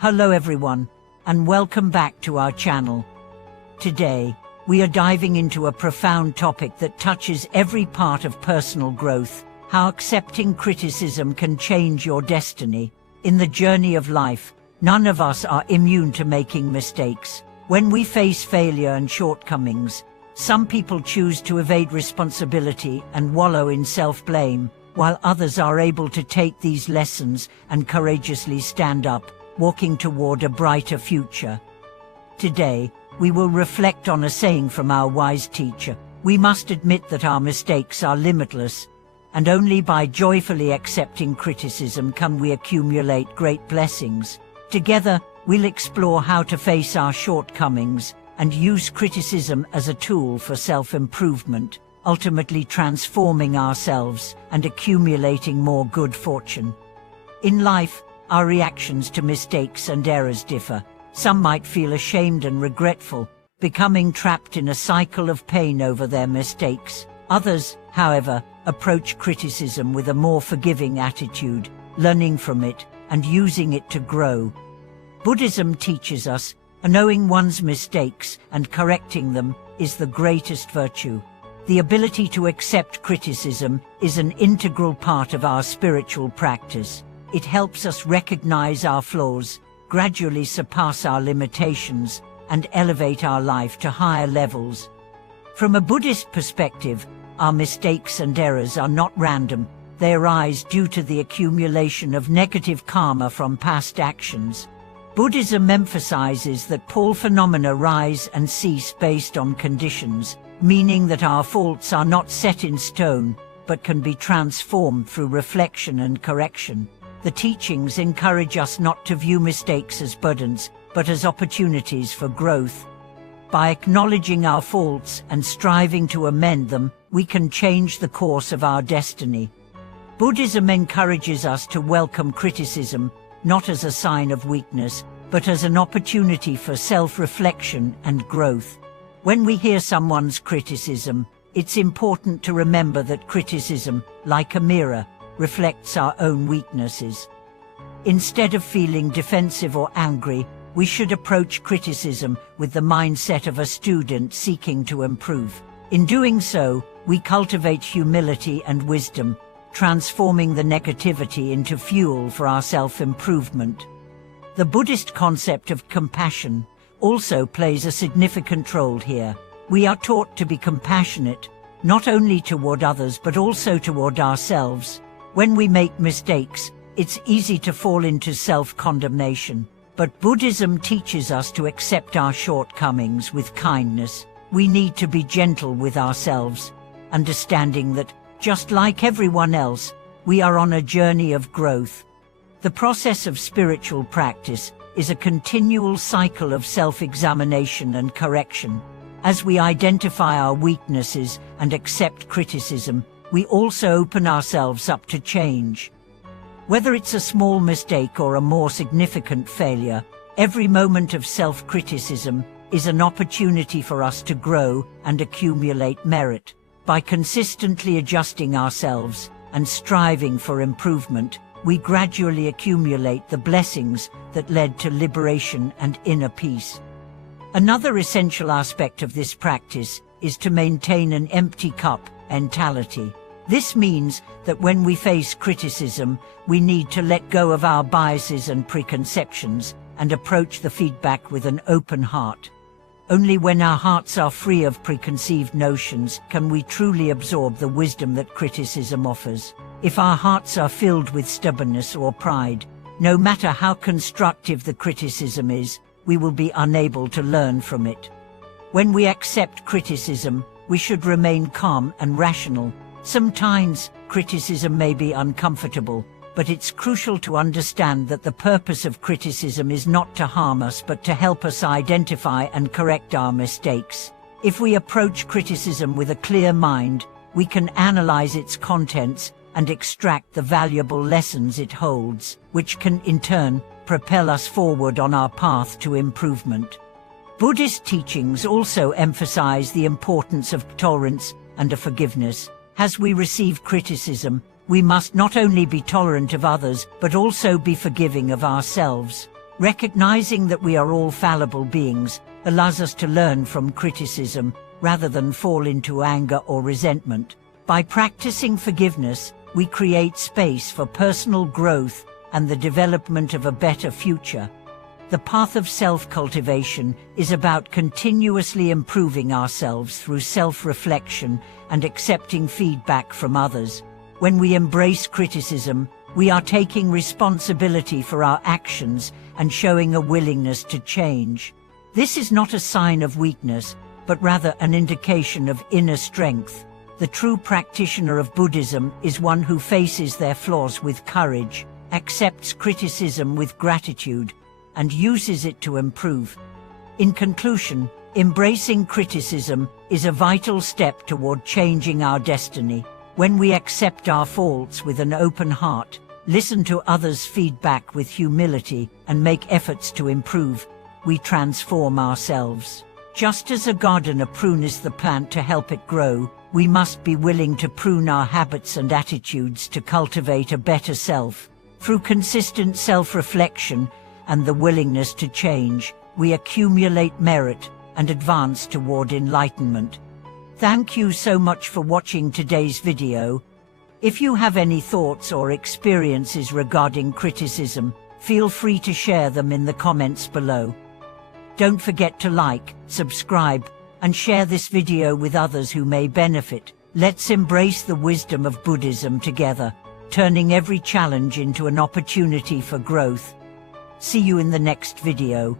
Hello everyone, and welcome back to our channel. Today, we are diving into a profound topic that touches every part of personal growth: how accepting criticism can change your destiny. In the journey of life, none of us are immune to making mistakes. When we face failure and shortcomings, some people choose to evade responsibility and wallow in self-blame, while others are able to take these lessons and courageously stand up, walking toward a brighter future. Today, we will reflect on a saying from our wise teacher: we must admit that our mistakes are limitless, and only by joyfully accepting criticism can we accumulate great blessings. Together, we'll explore how to face our shortcomings and use criticism as a tool for self-improvement, ultimately transforming ourselves and accumulating more good fortune. In life, our reactions to mistakes and errors differ. Some might feel ashamed and regretful, becoming trapped in a cycle of pain over their mistakes. Others, however, approach criticism with a more forgiving attitude, learning from it and using it to grow. Buddhism teaches us, knowing one's mistakes and correcting them is the greatest virtue. The ability to accept criticism is an integral part of our spiritual practice. It helps us recognize our flaws, gradually surpass our limitations, and elevate our life to higher levels. From a Buddhist perspective, our mistakes and errors are not random. They arise due to the accumulation of negative karma from past actions. Buddhism emphasizes that all phenomena rise and cease based on conditions, meaning that our faults are not set in stone, but can be transformed through reflection and correction. The teachings encourage us not to view mistakes as burdens, but as opportunities for growth. By acknowledging our faults and striving to amend them, we can change the course of our destiny. Buddhism encourages us to welcome criticism, not as a sign of weakness, but as an opportunity for self-reflection and growth. When we hear someone's criticism, it's important to remember that criticism, like a mirror, reflects our own weaknesses. Instead of feeling defensive or angry, we should approach criticism with the mindset of a student seeking to improve. In doing so, we cultivate humility and wisdom, transforming the negativity into fuel for our self-improvement. The Buddhist concept of compassion also plays a significant role here. We are taught to be compassionate, not only toward others but also toward ourselves. When we make mistakes, it's easy to fall into self-condemnation. But Buddhism teaches us to accept our shortcomings with kindness. We need to be gentle with ourselves, understanding that, just like everyone else, we are on a journey of growth. The process of spiritual practice is a continual cycle of self-examination and correction. As we identify our weaknesses and accept criticism, we also open ourselves up to change. Whether it's a small mistake or a more significant failure, every moment of self-criticism is an opportunity for us to grow and accumulate merit. By consistently adjusting ourselves and striving for improvement, we gradually accumulate the blessings that led to liberation and inner peace. Another essential aspect of this practice is to maintain an empty cup mentality. This means that when we face criticism, we need to let go of our biases and preconceptions and approach the feedback with an open heart. Only when our hearts are free of preconceived notions can we truly absorb the wisdom that criticism offers. If our hearts are filled with stubbornness or pride, no matter how constructive the criticism is, we will be unable to learn from it. When we accept criticism, we should remain calm and rational. Sometimes, criticism may be uncomfortable, but it's crucial to understand that the purpose of criticism is not to harm us but to help us identify and correct our mistakes. If we approach criticism with a clear mind, we can analyze its contents and extract the valuable lessons it holds, which can in turn propel us forward on our path to improvement. Buddhist teachings also emphasize the importance of tolerance and forgiveness. As we receive criticism, we must not only be tolerant of others, but also be forgiving of ourselves. Recognizing that we are all fallible beings allows us to learn from criticism rather than fall into anger or resentment. By practicing forgiveness, we create space for personal growth and the development of a better future. The path of self-cultivation is about continuously improving ourselves through self-reflection and accepting feedback from others. When we embrace criticism, we are taking responsibility for our actions and showing a willingness to change. This is not a sign of weakness, but rather an indication of inner strength. The true practitioner of Buddhism is one who faces their flaws with courage, accepts criticism with gratitude, and uses it to improve. In conclusion, embracing criticism is a vital step toward changing our destiny. When we accept our faults with an open heart, listen to others' feedback with humility, and make efforts to improve, we transform ourselves. Just as a gardener prunes the plant to help it grow, we must be willing to prune our habits and attitudes to cultivate a better self. Through consistent self-reflection and the willingness to change, we accumulate merit and advance toward enlightenment. Thank you so much for watching today's video. If you have any thoughts or experiences regarding criticism, feel free to share them in the comments below. Don't forget to like, subscribe, and share this video with others who may benefit. Let's embrace the wisdom of Buddhism together, turning every challenge into an opportunity for growth. See you in the next video.